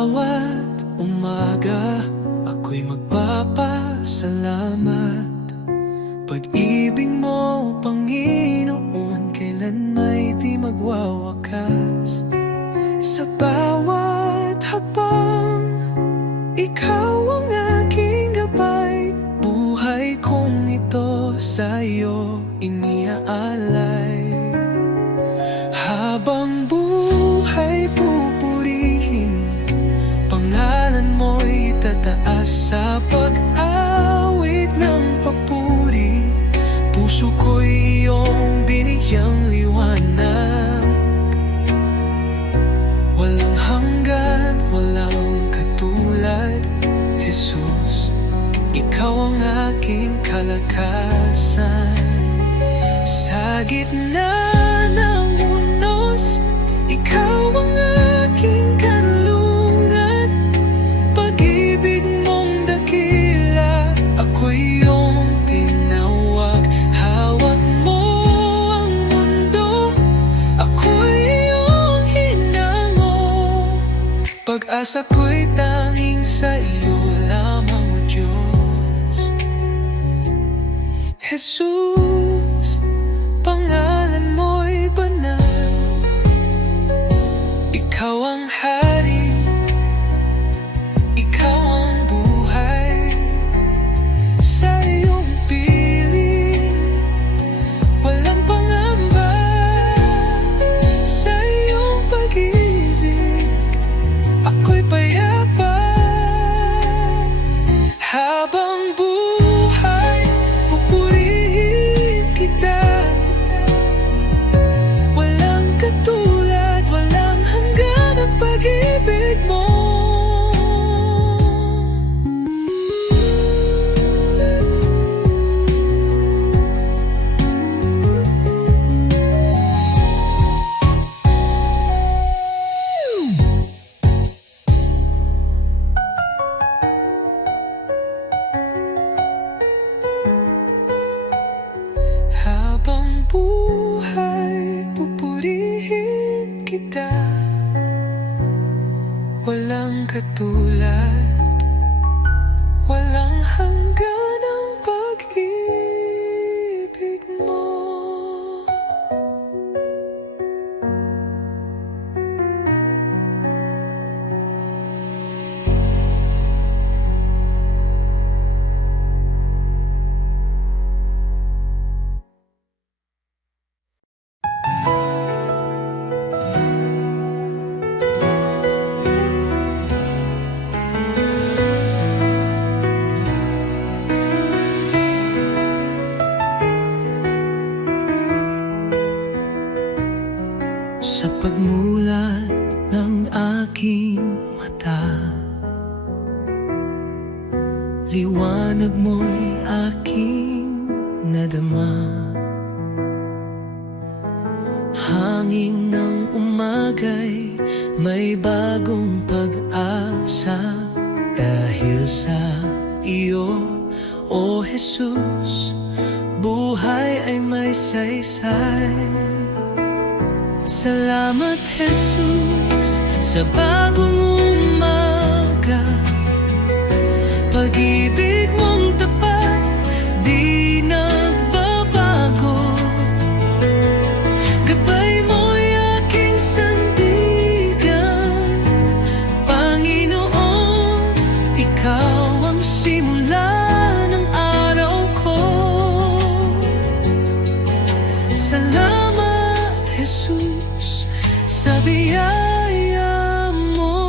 bawat umaga, ako'y magpapasalamat. Pag-ibig mo, Panginoon, kailan may di magwawakas. Sa bawat hakbang, ikaw ang aking gabay. Buhay kong ito sa'yo iniaalay. Habang buhay pupurihin, pangalan mo'y tataas. Sa pag-awit ng papuri, puso ko'y iyong biniyang liwanag. Walang hanggan, walang katulad, Jesus. Ikaw ang aking kalakasan. Sa gitna ng unos, ikaw ang aking kanlungan. Pag-ibig mong dakila, ako'y iyong tinawag. Hawak mo ang mundo, ako'y iyong hinango. Pag-asa ko'y tanging sa iyo lamang, O Diyos. Jesus, pangalan mo'y banal. Ikaw ang hari, ikaw ang buhay. Sa iyong piling, walang pangamba. Sa iyong pag-ibig, ako'y payapa. Habang buhay, pupurihin kita. Walang katulad, walang hanggan ang pag-ibig mo. Habang buhay, pupurihin kita. Walang katulad, walang hanggan ang pag-ibig mo. Sa pagmulat ng aking mata, liwanag mo'y aking nadama. Hangin ng umaga'y may bagong pag-asa. Dahil sa iyo, O Jesus, buhay ay may saysay. Salamat, Jesus, sa bagong umaga. Pag-ibig mong tapat, di nagbabago. Gabay mo'y aking sandigan. Panginoon, ikaw ang simula ng araw ko. Salamat, Jesus, sa biyaya mo.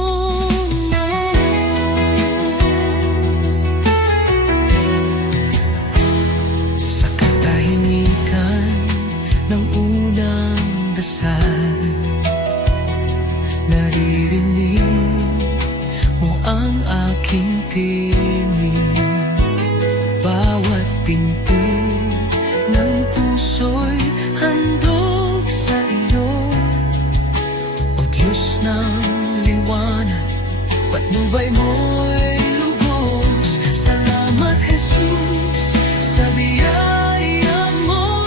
Sa katahimikan ng unang dasal, naririnig mo ang aking tinig. Bawat pinto ng puso'y handog sa iyo. O Diyos ng liwanag, patnubay mo'y lubos. Salamat, Jesus, sa biyaya mo.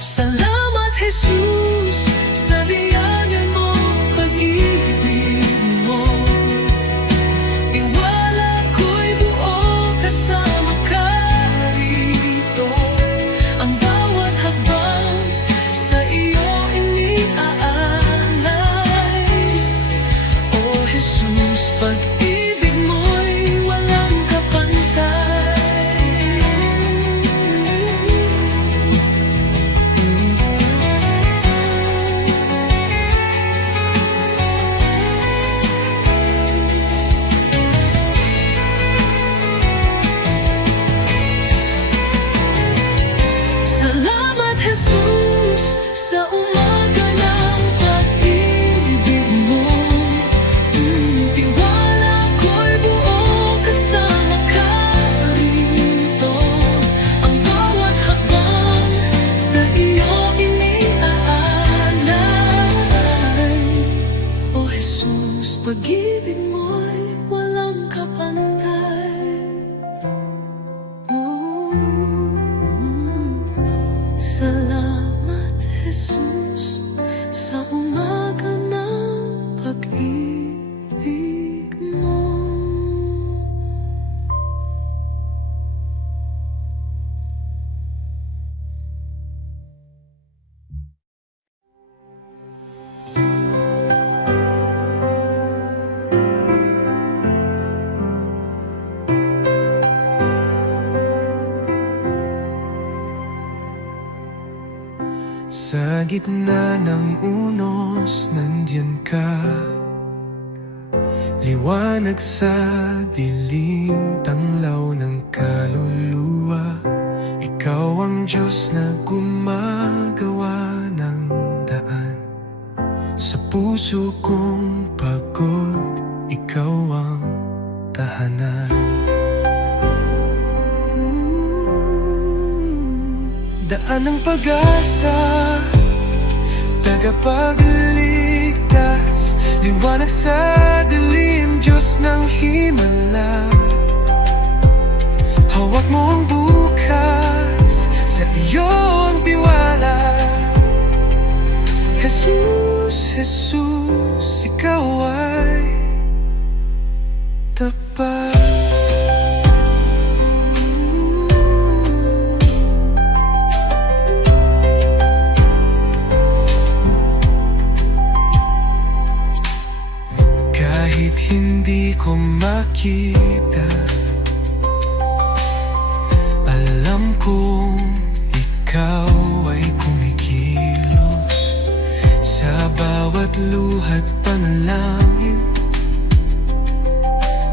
Salamat, Jesus, sa biyaya mo, pag-ibig. Pag-ibig mo'y walang kapantay. Salamat, Jesus, sa umaga ng pag-ibig mo. Tiwala ko'y buo kasama ka rito. Ang bawat hakbang sa iyo iniaalay. O Jesus, pag-ibig mo'y walang kapantay. Salamat, Jesus, sa umaga ng pag-ibig mo. Sa gitna ng unos, nandiyan ka. Liwanag sa dilim, tanglaw ng kaluluwa. Ikaw ang Diyos na gumagawa ng daan. Sa puso kong pagod, ikaw ang tahanan. Daan ng pag-asa, tagapagligtas, liwanag sa dilim, Diyos ng himala. Hawak mo ang bukas, sa iyo ang tiwala. Jesus, Jesus, ikaw ay tapat. Kahit hindi ko makita, alam kong ikaw ay kumikilos. Sa bawat luha't panalangin,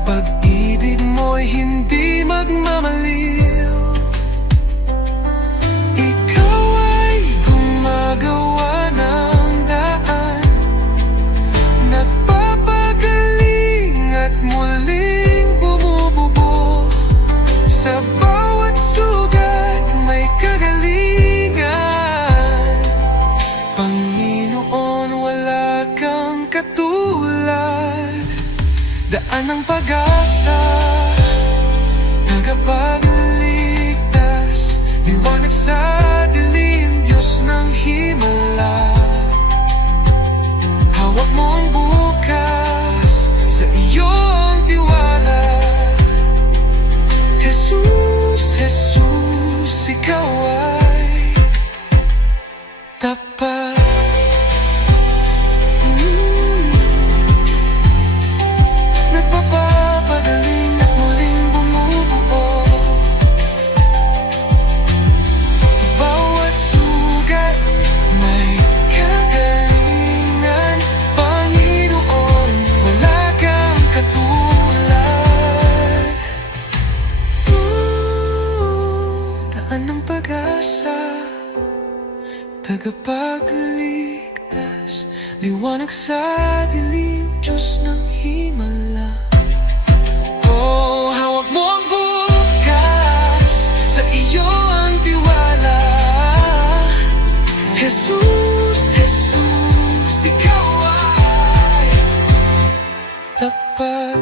pag-ibig mo'y hindi magmamaliw. Ikaw ay gumagawa ng daan, nagpapagaling at muling bumubuo. Sa bawat sugat may kagalingan. Panginoon, wala kang katulad. Daan ng pag-asa, tagapagligtas, liwanag sa dilim, Diyos ng himala. Hawak mo ang bukas, sa iyo ang tiwala. Jesus, Jesus, ikaw ay tapat. Nagpapagaling at muling bumubuo. Sa bawat sugat may kagalingan. Panginoon, wala kang katulad. Daan ng pag-asa, tagapagligtas, liwanag sa dilim, Diyos ng himala. Oh, hawak mo ang bukas, sa iyo ang tiwala. Jesus, Jesus, ikaw ay tapat.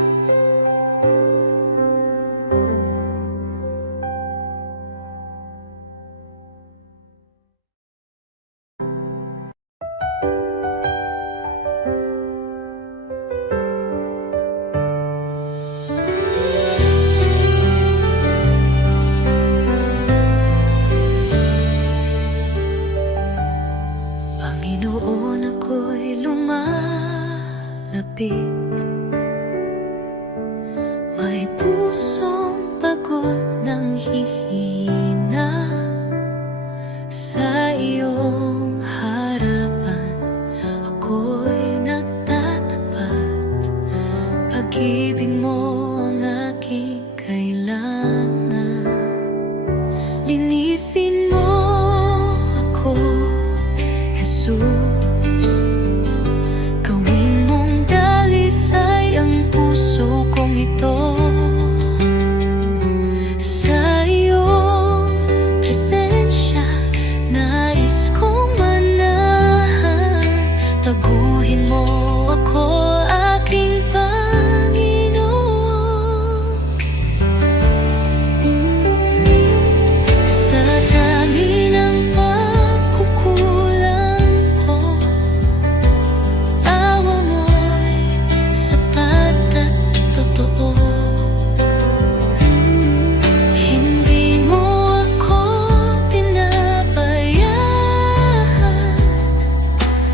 Panginoon, ako'y lumalapit, pag-ibig mo ang aking kailangan. Linisin mo ako, Jesus. Gawin mong dalisay ang puso kong ito. Sa iyong presensya, nais kong manahan. Taguhin mo ako, aking Panginoon. Sa dami ng pagkukulang ko, awa mo'y sapat at totoo. Hindi mo ako pinabayaan.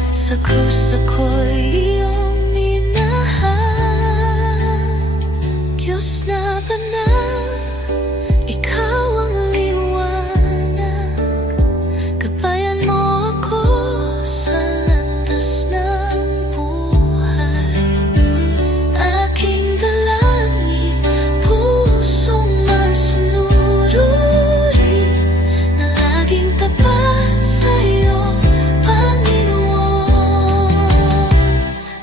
Sa krus ako'y iyong minahal. Diyos na banal, ikaw ang liwanag. Gabayan mo ako sa landas ng buhay. Aking dalangin, pusong masunurin, na laging tapat sa'yo, Panginoon.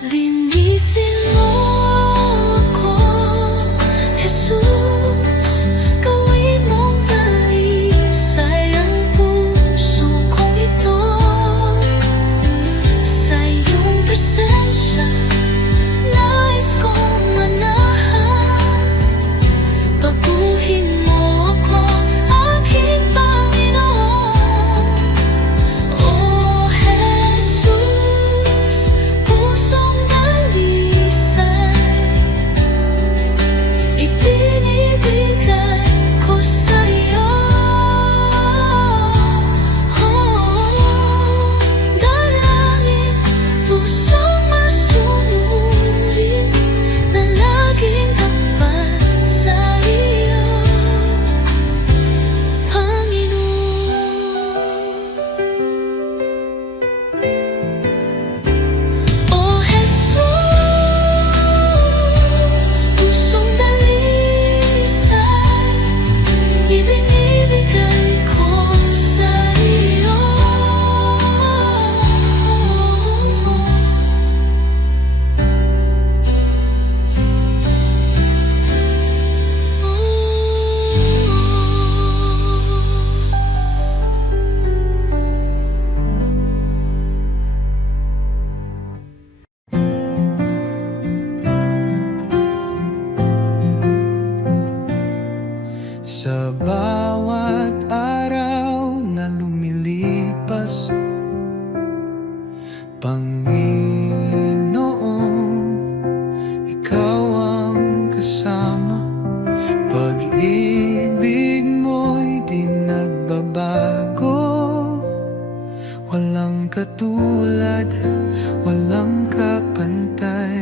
Linisin mo ako, Jesus. Gawin mong dalisay ang puso kong ito. Sa iyong presensya, nais kong manahan. Baguhin mo ako, aking Panginoon. Oh Jesus, pusong dalisay, ibinibigay ko sa'yo. Dalangin, pusong masunurin, na laging tapat sa'yo, Panginoon. Oh Jesus, pusong dalisay, ibinibigay ko sa iyo. Sa bawat araw na lumilipas, Panginoon, ikaw ang kasama. Pag-ibig mo'y di nagbabago. Walang katulad, walang kapantay.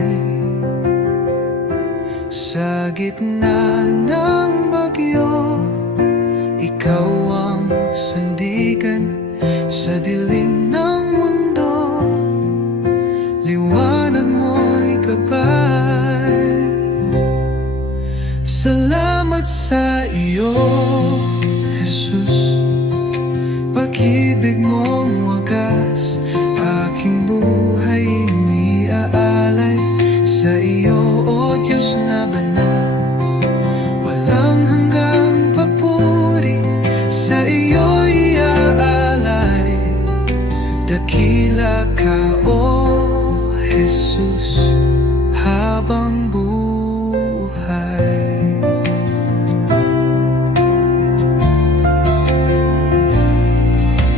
Sa gitna ng bagyo, ikaw ang sandigan. Sa dilim ng mundo, liwanag mo'y gabay. Salamat sa iyo, Jesus. Pag-ibig mong wagas, aking buhay iniaalay. Sa iyo, O Diyos na banal, walang hanggang papuri. Sa iyo iaalay, dakila ka, O Jesus, habang buhay.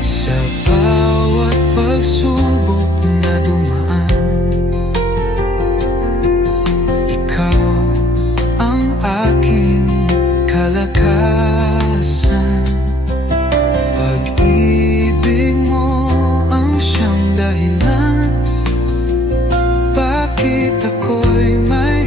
Sa bawat pagsubok na dumaan, ikaw ang aking kalakasan. Pag-ibig mo ang siyang dahilan, bakit ako'y may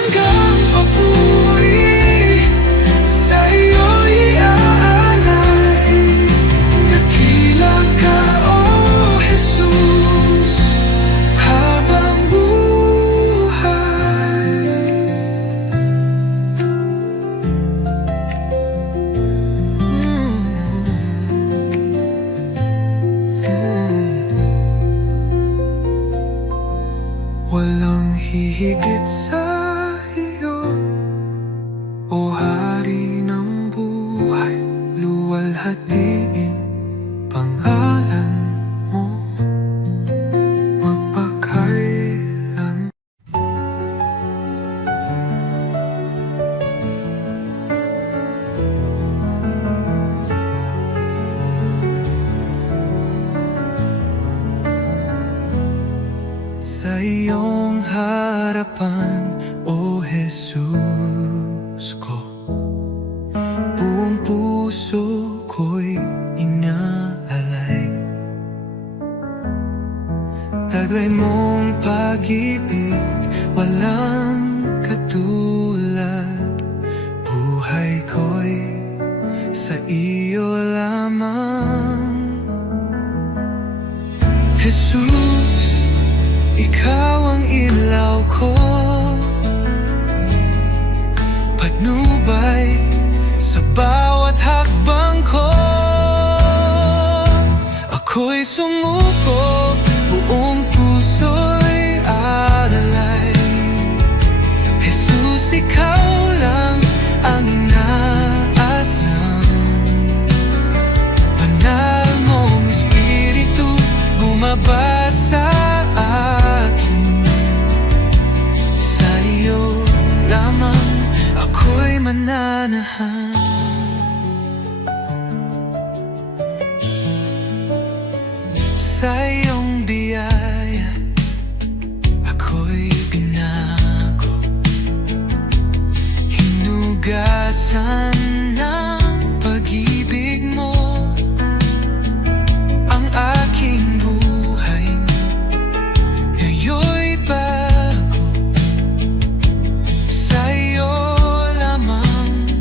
hanggang papuri, sa iyo'y iaalay. Dakila ka, O Jesus, habang buhay. Walang hihigit sa iyo, O Hari ng buhay. Luwalhatiin pangalan mo magpakailan. Sa iyong harapan, O Jesus ko, buong puso ko'y inaalay. Taglay mong pag-ibig, walang katulad. Buhay ko'y sa iyo lamang. Jesus, ikaw ang ilaw ko, patnubay sa bawat hakbang ko. Ako'y sumuko, buong puso'y alalay. Jesus, ikaw lang ang inaasam. Banal mong Espiritu bumaba sa akin. Sa iyo lamang ako'y mananahan. Sa iyong biyaya ako'y binago, hinugasan ng pag-ibig mo ang aking buhay. Ngayon'y bago, sa iyo lamang,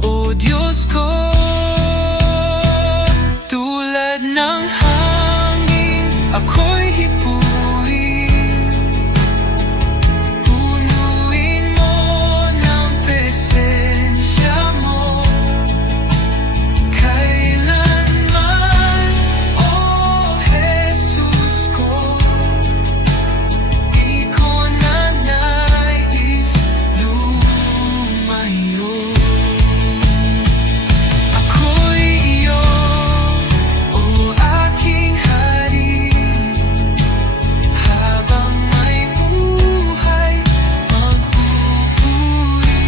O Diyos ko. Tulad ng hangin, ako'y hipuin. Punuin mo ng presensya mo kailanman, O Jesus ko. Di ko na nais lumayo. Ako'y iyo, O aking Hari, habang may buhay magpupuri.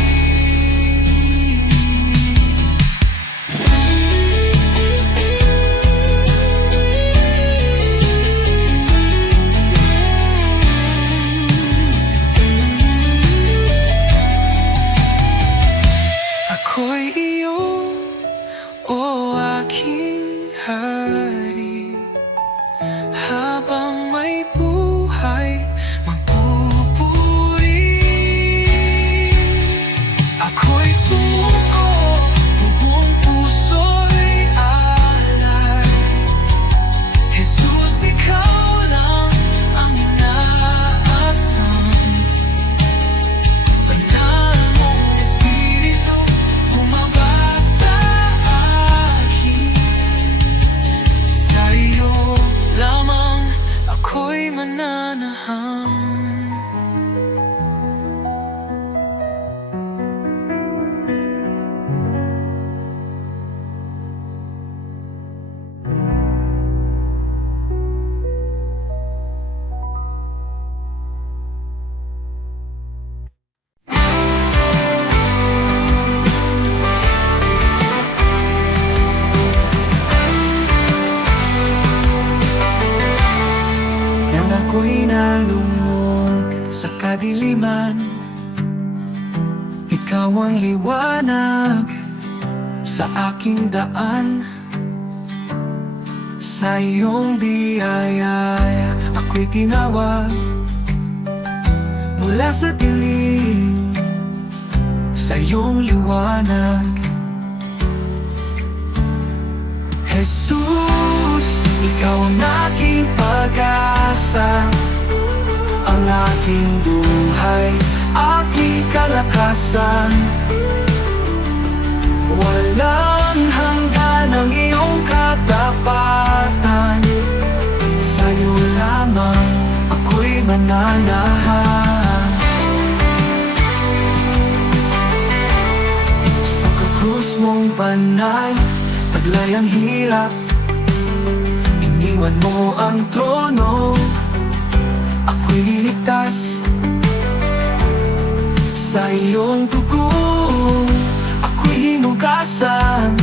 Ako'y iyo, O aking Hari, habang may buhay magpupuri. Ako'y sumuko, buong puso'y alay. Jesus, ikaw lang ang inaasam. Banal mong Espiritu bumaba sa akin. Sa iyo lamang ako'y mananahan. Nang ako'y nalungog sa kadiliman, ikaw ang liwanag sa aking daan. Sa iyong biyaya ako'y tinawag, mula sa dilim, sa iyong liwanag. Jesus, ikaw ang aking pag-asa, ang aking buhay, aking kalakasan. Walang hanggan ang iyong katapatan, sa'yo lamang ako'y mananahan. Sa krus mong banal, taglay ang hirap, iniwan mo ang trono, ako'y niligtas. Sa iyong dugo, ako'y hinugasan.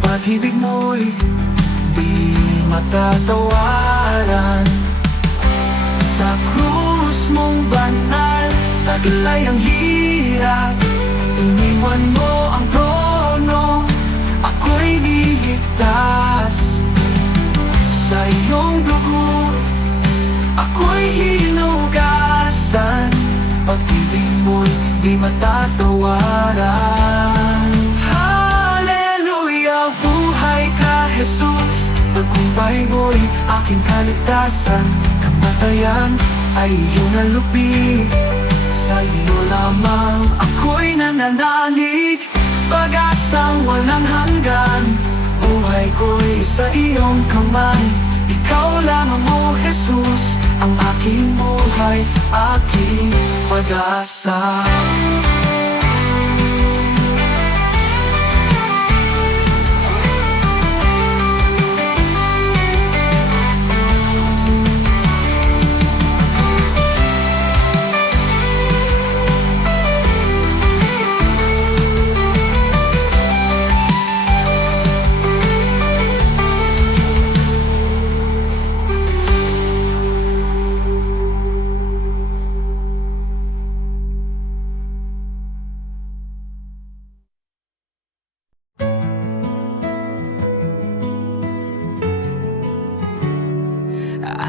Pag-ibig mo'y di matatawaran. Sa krus mong banal, taglay ang hirap, iniwan mo ang trono, ako'y niligtas. Sa iyong dugo, ako'y hinugasan. Pag-ibig mo'y di matatawaran. Hallelujah, buhay ka, Jesus. Tagumpay mo'y aking kaligtasan. Kamatayan ay iyong nalupi, sa iyo lamang ako'y nananalig. Pag-asang walang hanggan, buhay ko'y sa iyong kamay. Ikaw lamang, o Jesus, ang aking buhay, aking pag-asa.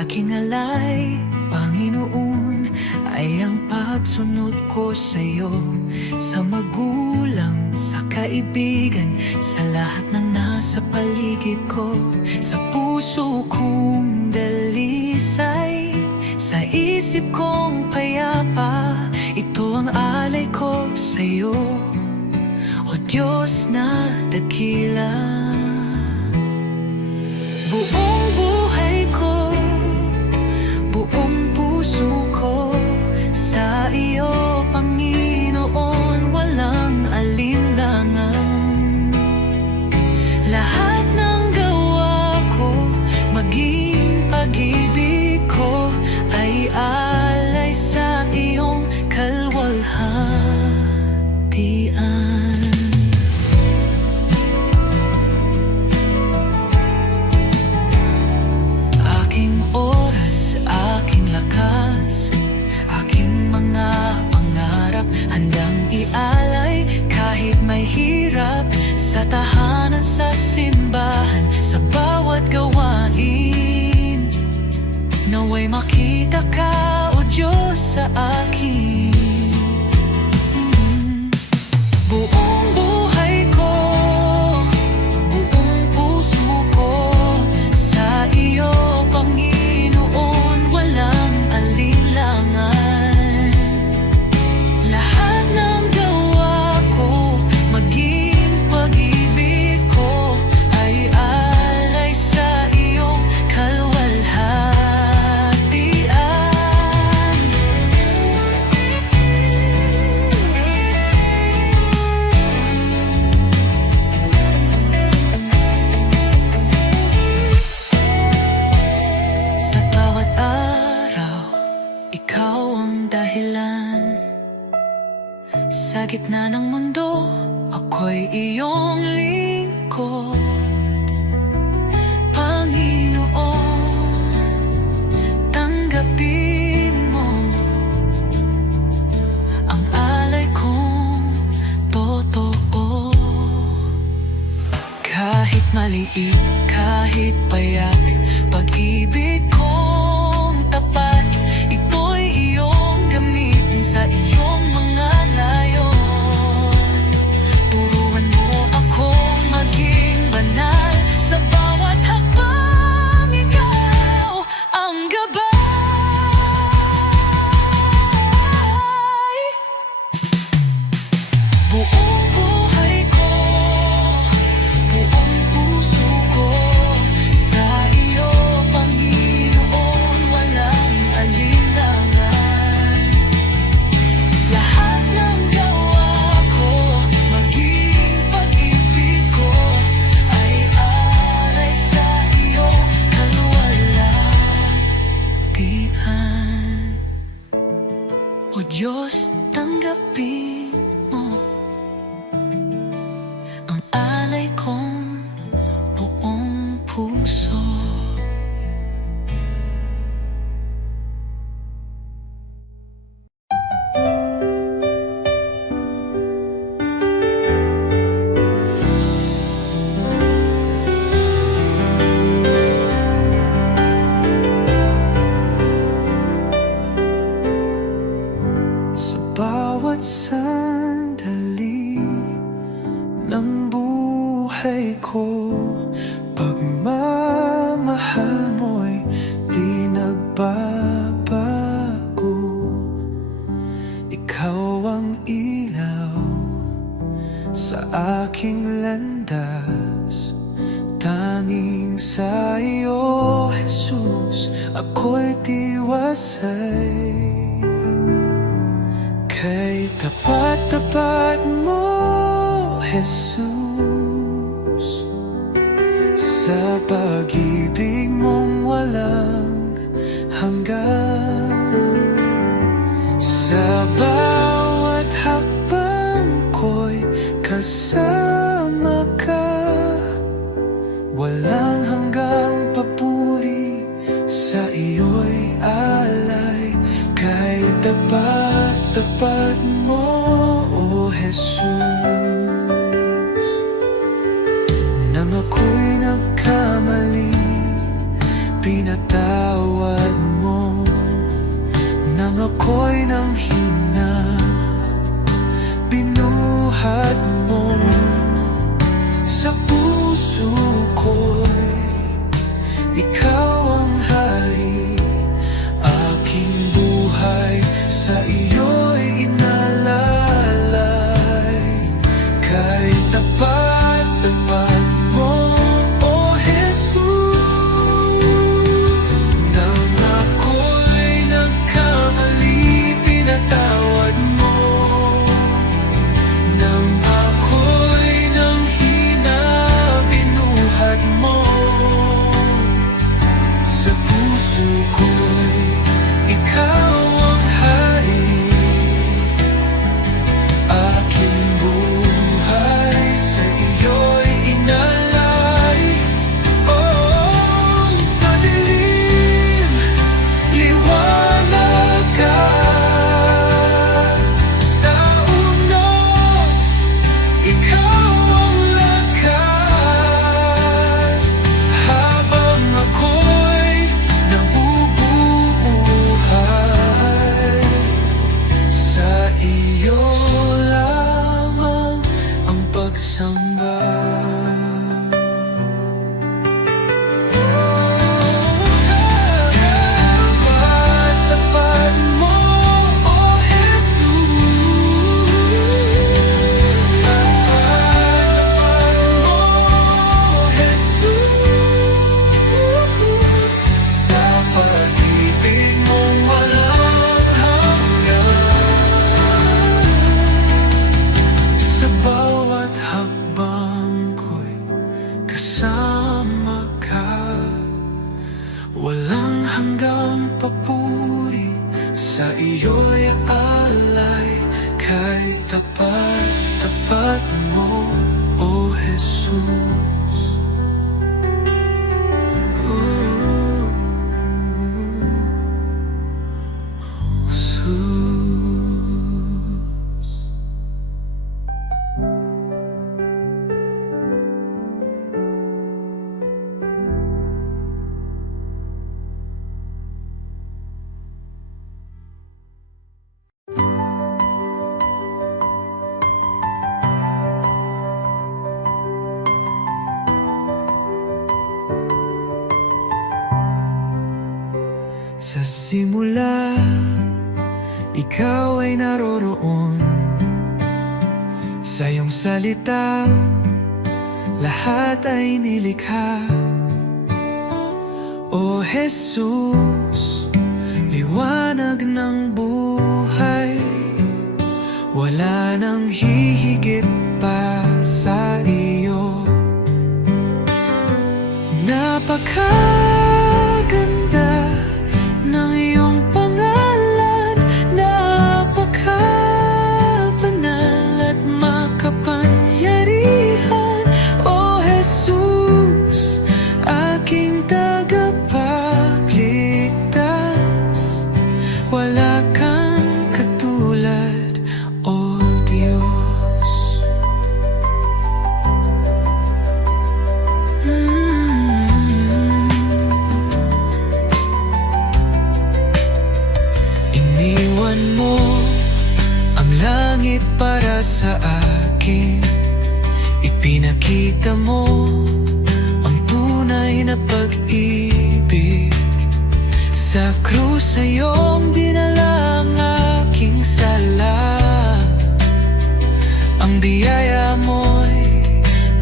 Aking alay, Panginoon, ay ang pagsunod ko sa'yo. Sa magulang, sa kaibigan, sa lahat ng nasa paligid ko. Sa puso kong dalisay, sa isip kong payapa, ito ang alay ko sa'yo, o Diyos na dakila. Buong buhay ko, buong puso ko, sa iyo, Panginoon, walang alinlangan. Lahat ng gawa ko, maging pag-ibig ko, ay alay sa iyong kalwalhatian. Aking oras, aking lakas, aking mga pangarap, handang ialay kahit may hirap. Sa tahanan, sa simbahan, sa bawat gawain, naway makita ka, o Diyos, sa akin. Buong buhay ko, buong puso ko, sa iyo, Panginoon, walang alinlangan. Lahat ng gawa ko, maging pag-ibig ko, ay alay sa iyong kalwalhatian. Sa bawat araw, ikaw ang dahilan. Sa gitna ng mundo, ako'y iyong lingkod. Panginoon, tanggapin mo ang alay kong totoo. Kahit maliit, kahit payat, pag-ibig kong tapat, ito'y iyong tanggapin mo ang alay kong buong puso. Sa bawat sandali ng buhay ko, pagmamahal mo'y di nagbabago. Ikaw ang ilaw sa aking landas, tanging sa iyo, Jesus, ako'y tiwasay. Kay tapat-tapat mo, Jesus, sa pag-ibig mong walang hanggan. Sa bawat hakbang ko'y kasama ka, walang hanggang papuri, sa iyo'y alay. Kay tapat-tapat mo, O Jesus. Nang ako'y nagkamali, pinatawad mo. Nang ako'y nanghina, binuhat mo. Sa puso ko'y ikaw ang hari, aking buhay sa iyo'y inalalay. Kay tapat-tapat mo, O Jesus. Nang ako'y nagkamali, pinatawad mo. Nang ako'y nanghina, binuhat mo. Sa puso ko'y ikaw ang hari, aking buhay sa iyo'y inalay. Oh, sa dilim, liwanag ka. Sa unos, ikaw ang lakas. Habang ako'y nabubuhay, sa iyo lamang ang pagsamba. Tapat-tapat mo, O Jesus. Tapat-tapat mo, O Jesus. Sa pag-ibig mong walang hanggan. Sa bawat hakbang ko'y kasama ka, walang hanggang papuri, sa iyo'y alay. Kay tapat-tapat mo, O Jesus. Ooh, Jesus. Sa simula, ikaw ay naroroon. Sa iyong salita, lahat ay nilikha. O Jesus, liwanag ng buhay, wala nang hihigit pa sa iyo. Napakaganda ng iyong pangalan, napakaganda langit para sa akin. Ipinakita mo ang tunay na pag-ibig. Sa krus ay iyong dinala ang aking sala. Ang biyaya mo'y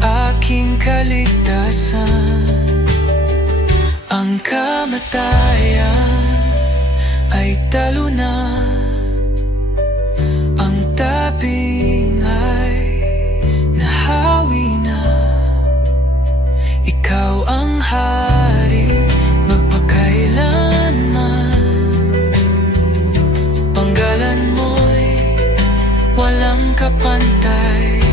aking kaligtasan. Ang kamatayan ay talo na. Ang taping ay nahawi na. Ikaw ang hari magpakailanman. Panggalan mo'y walang kapantay.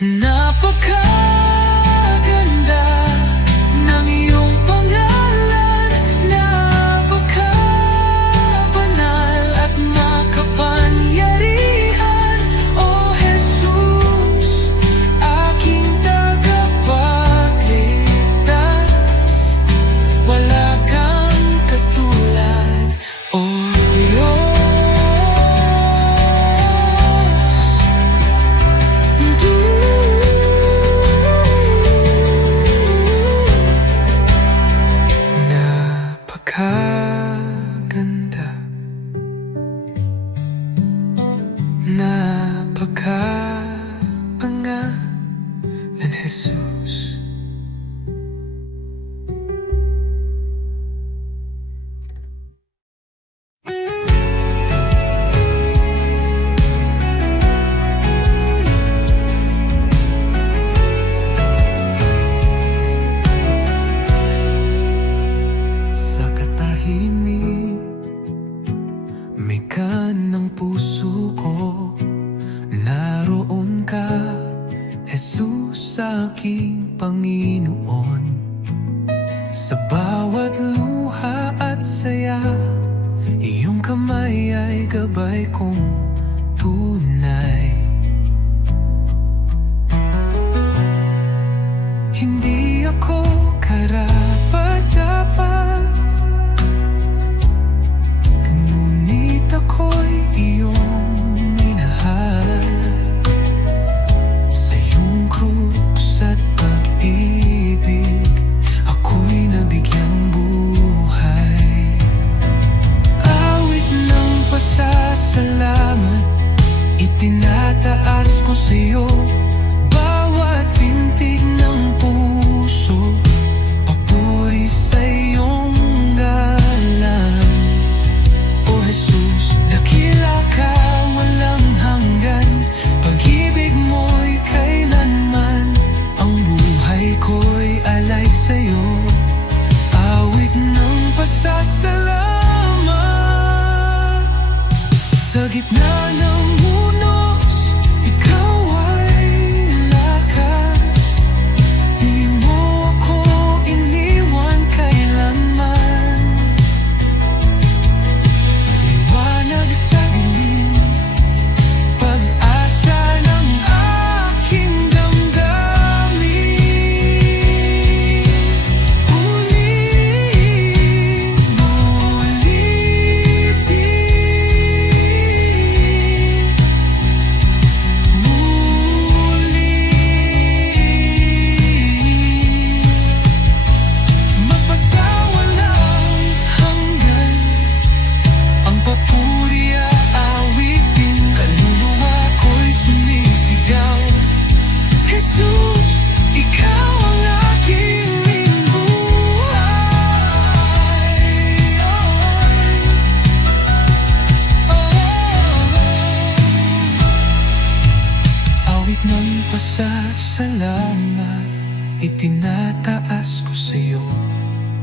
Napakaganda ng iyong pangalan, napakabanal at makapangyarihan. O Jesus, aking tagapagligtas, wala kang katulad, O Diyos. Napakaganda, napakapangalan, Jesus. Sa katahimik, mekan ng puso ko, naroon ka, Jesus, aking Panginoon. Sa bawat luha at saya, iyong kamay ay gabay kong tunay. Hindi ako karapat-dapat, ngunit ako'y iyong minahal. Sa iyong krus at pag-ibig, ako'y nabigyang buhay. Awit ng pasasalamat, itinataas ko sa iyo. Bawat pintig ng puso, papuri sa iyong galang. O Jesus, dakila ka, walang hanggan. Pag-ibig mo'y kailanman. Ang buhay ko'y alay sa'yo. Awit ng pasasalamat. Sa gitna ng unos, ikaw ay lakas. Di mo ako iniwan kailanman. Liwanag sa dilim, pag-asa ng aking damdamin. Magpasawalang hanggan, ang papuri aawitin. Kaluluwa ko'y sumisigaw. Jesus, ikaw ang aking buhay. Awit ng pasasalamat, itinataas ko sa iyo.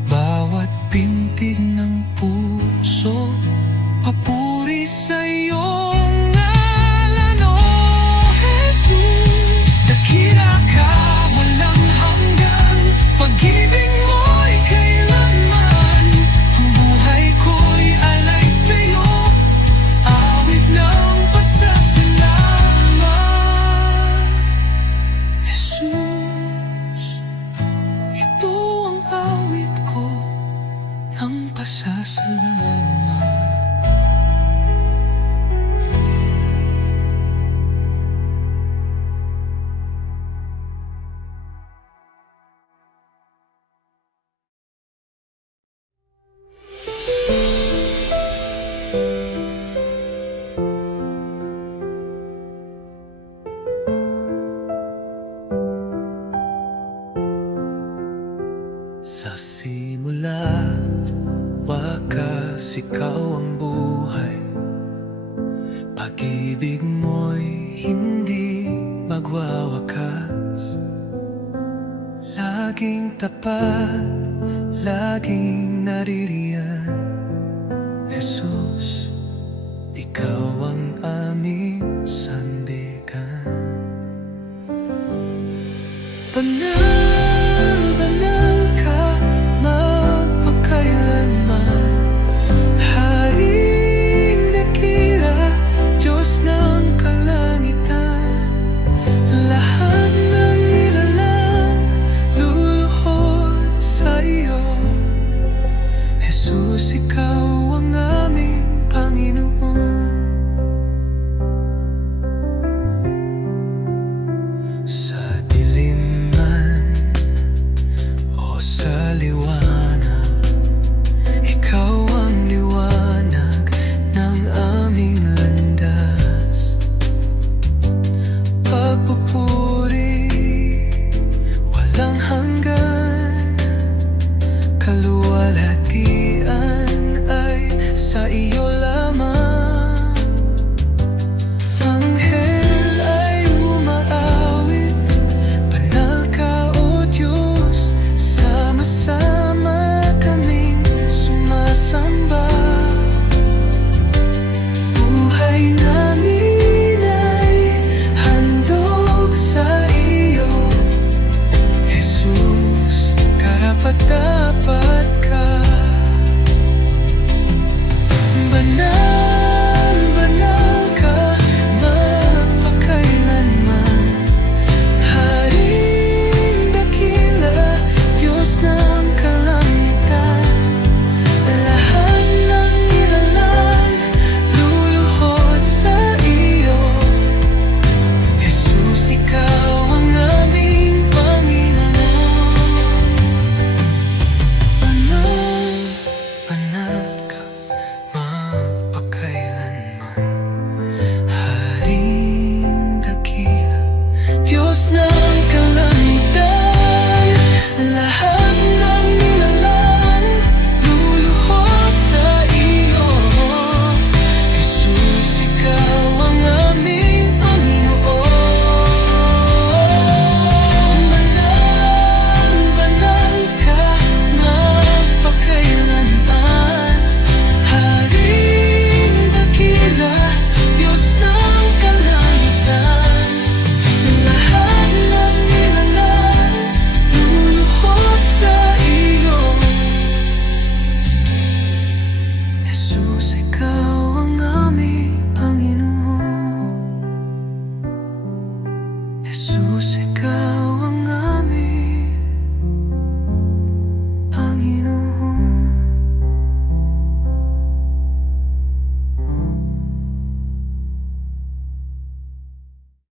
Bawat pintig ng puso, papuri sa iyong ngalan. O Jesus, dakila ka, walang hanggan. Pag-ibig mo'y kailanman. Ang buhay ko'y alay sa iyo. Awit ng pasasalamat. Jesus, ito ang awit ko ng pasasalamat. Pag-ibig mo'y hindi magwawakas. Laging tapat, laging naririyan. Jesus, ikaw ang